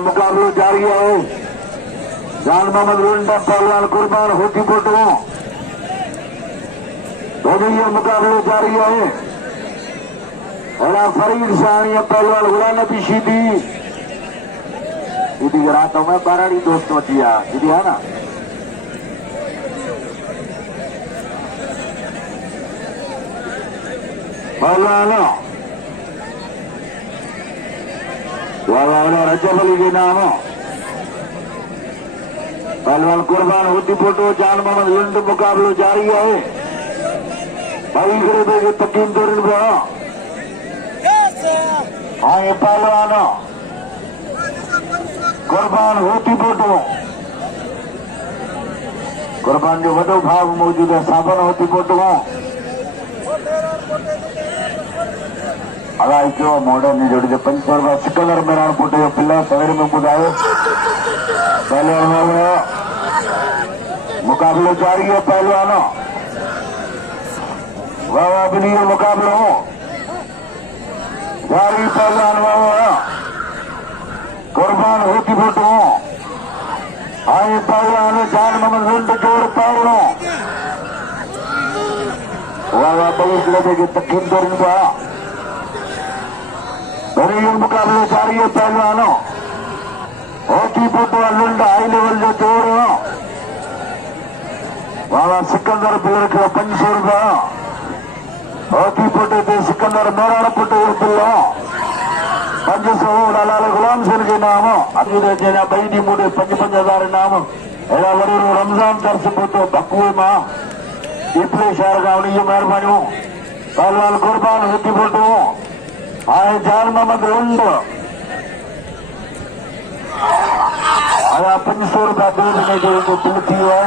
मुकाबलो जारी है। जान मोहम्मद रुंडा पहलवान कुर्बान होती फोटो ये मुकाबलो जारी है। फरीद शाही पहलवान गुलाम नबी सीधी सीधी रातों में बाराड़ी दोस्तों दिया सीधी है ना। पहलवान रजब अली के नाम पहलवान कुर्बान होती फोटो जान मोहम्मद लुंड मुकाबलो जारी है। भाई के तकीन तोड़ हाँ ये पहलवान कुर्बान होती फोटो कुर्बान जो वडो भाव मौजूद है साबन होती फोटो अलाई क्यों मॉडर्न नहीं जोड़ी पंचर सिकंदर मेरा फोटो पिला सवेरे में बुधायो पहलवान मुकाबलो जारी है। पहलवान वाह भी नहीं मुकाबलो जारी पहलवान वाह कुर्बान होती फोटो आए पहलवान जान मोहम्मद लुंड जोड़ पहलो वाह पुलिस लगे तकीन तोड़ मुकाबले जारी है। पहलवानों होती फोटो लुंड हाई लेवल जो जोड़ वाह सिकंदर पिलर के 500 रुपया होती फोटो थे सिकंदर मेरा फोटो पिल्लो 500 डाला गुलाम सिंह के नाम अभी बैठी मूडे 5,000 नाम एड़ा वरी रमजान दर्श फोटो बकुए मां इपले शहर गावनी जो मेहरबानी पहलवान कुर्बान होती फोटो आए जान मोहम्मद लुंड आया 500 रुपया दो दिन जो बिल थी है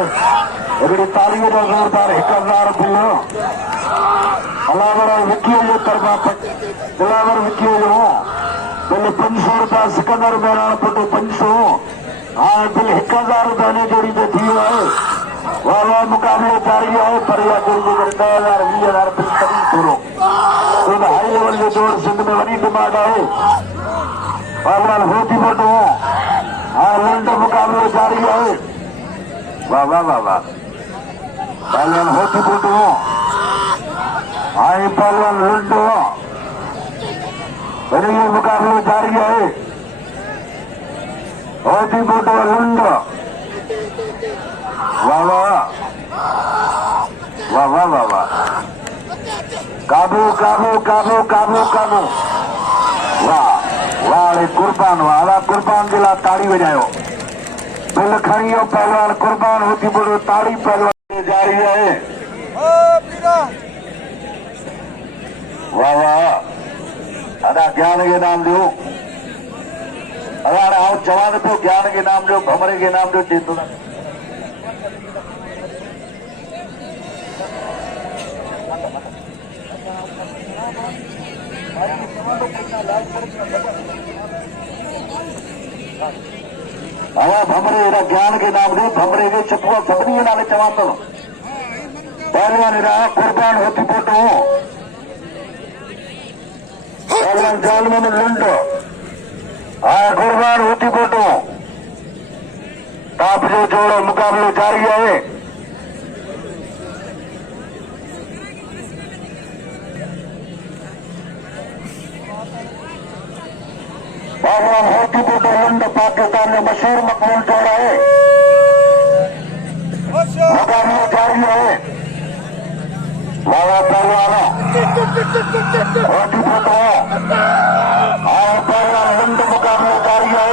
हिकिड़ी तालीह जो ज़ोरदार 1,000 बिल अलावर विकीअ जो तरफ़ां दिलावर विकीअ जो बिल 500 रुपया सिकंदर मेहरान पुटु 500 हाणे बिल 1,000 रुपया इन जोड़ी ते थी वियो आहे। वाह मुकाबलो जारी है। पर इहा जोड़ी जे करे 10,000 20,000 बिल तॾहिं थोरो हाई लेवल जो जोड़ सिंध में वही डिमांड है। पहलवान होती फोटो हाँ लुंड मुकाबलो जारी है। वाह वाह वाह वाह पहलवान होती फोटो हाँ पहलवान लुंड ये मुकाबलो जारी है। होती फोटो लुंड वाह वाह वाह वाह वाह वाह काबू काबू काबू काबू काबू वाह वाह कुर्बान वाह कुर्बान जे लाइ ताड़ी वजायो बिल खणी वियो पहलवान कुर्बान होती बोलो ताड़ी पहलवान जारी है। वाह वाह अदा ज्ञान के नाम जो अदा आओ जवान पियो ज्ञान के नाम जो भमरे के नाम जो चेतो हवा भमरे ज्ञान के नाम दे भमरे के चपुआ सभी नाले चवा तो पहलवान कुर्बान होती फोटो पहलवान जान में लुंड हाँ कुर्बान होती फोटो ताप जो जोड़ो मुकाबलो जारी है। पहलवान होती फोटो लुंड पाकिस्तान में मशहूर मकबूल जोड़ा है। मुकाबला जारी है। वाला पहलवान होती फोटो हाँ पहलवान लुंड मुकाबला जारी है।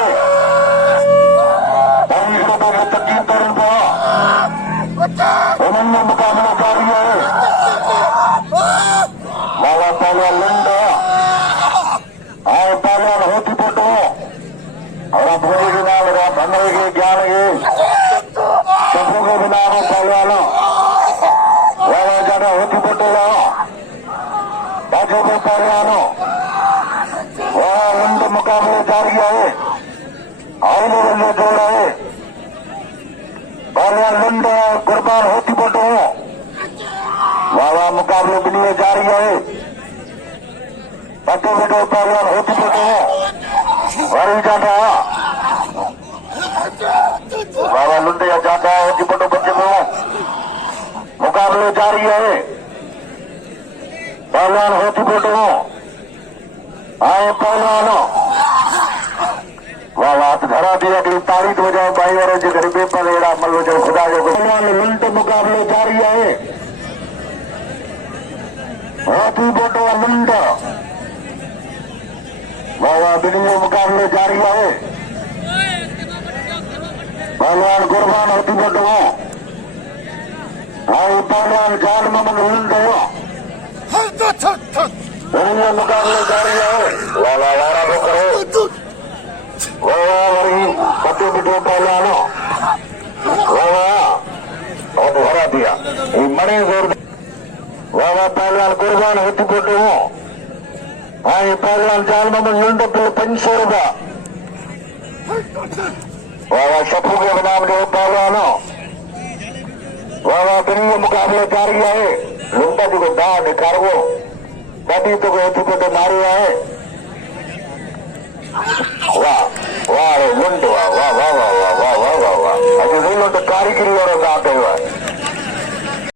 तकीन तोड़ उन्होंने मुकाबला जारी है। वाला पहलवान लुंड हाँ पहलवान होती फोटो और भूमि के नाम भमरे के ज्ञान के चपू के बिना पहलवानों वाला ज्यादा होती फोटो बाजू के पहलवानों वह लुंड मुकाबले जारी है। हाई लेवल में जोड़ है। पहलवान लुंड कुर्बान होती फोटो वाह मुकाबले के लिए जारी है। छोटे छोटे पहलवान होती छोटे वही जाता बाबा लुंडिया जाता है होती फोटो बच्चे में मुकाबले जारी है पहलवान होती फोटो आए पहलवान वाह हाथ धरा दिया कि तारीख हो जाए भाई और जो गरीबी पर मल जो खुदा जो पहलवान लुंड मुकाबले जारी है होती फोटो लुंड वाह बिल्ली मुकाबले जारी है पहलवान कुर्बान होती फोटो आई पहलवान जान मोहम्मद लुंड बिल्ली मुकाबले जारी है वाला वारा को करो पट्टे पिटे पहलवानों और हरा दिया मरे जोर वाह पहलवान कुर्बान होती फोटो हाँ ये पहलवान जान मोहम्मद लुंड ₹500 वाह शफू के नाम जो पहलवानों वाह बिल्ली मुकाबले जारी है लुंडा जी को दाव निकारो दादी तो होती फोटो मारी है वाह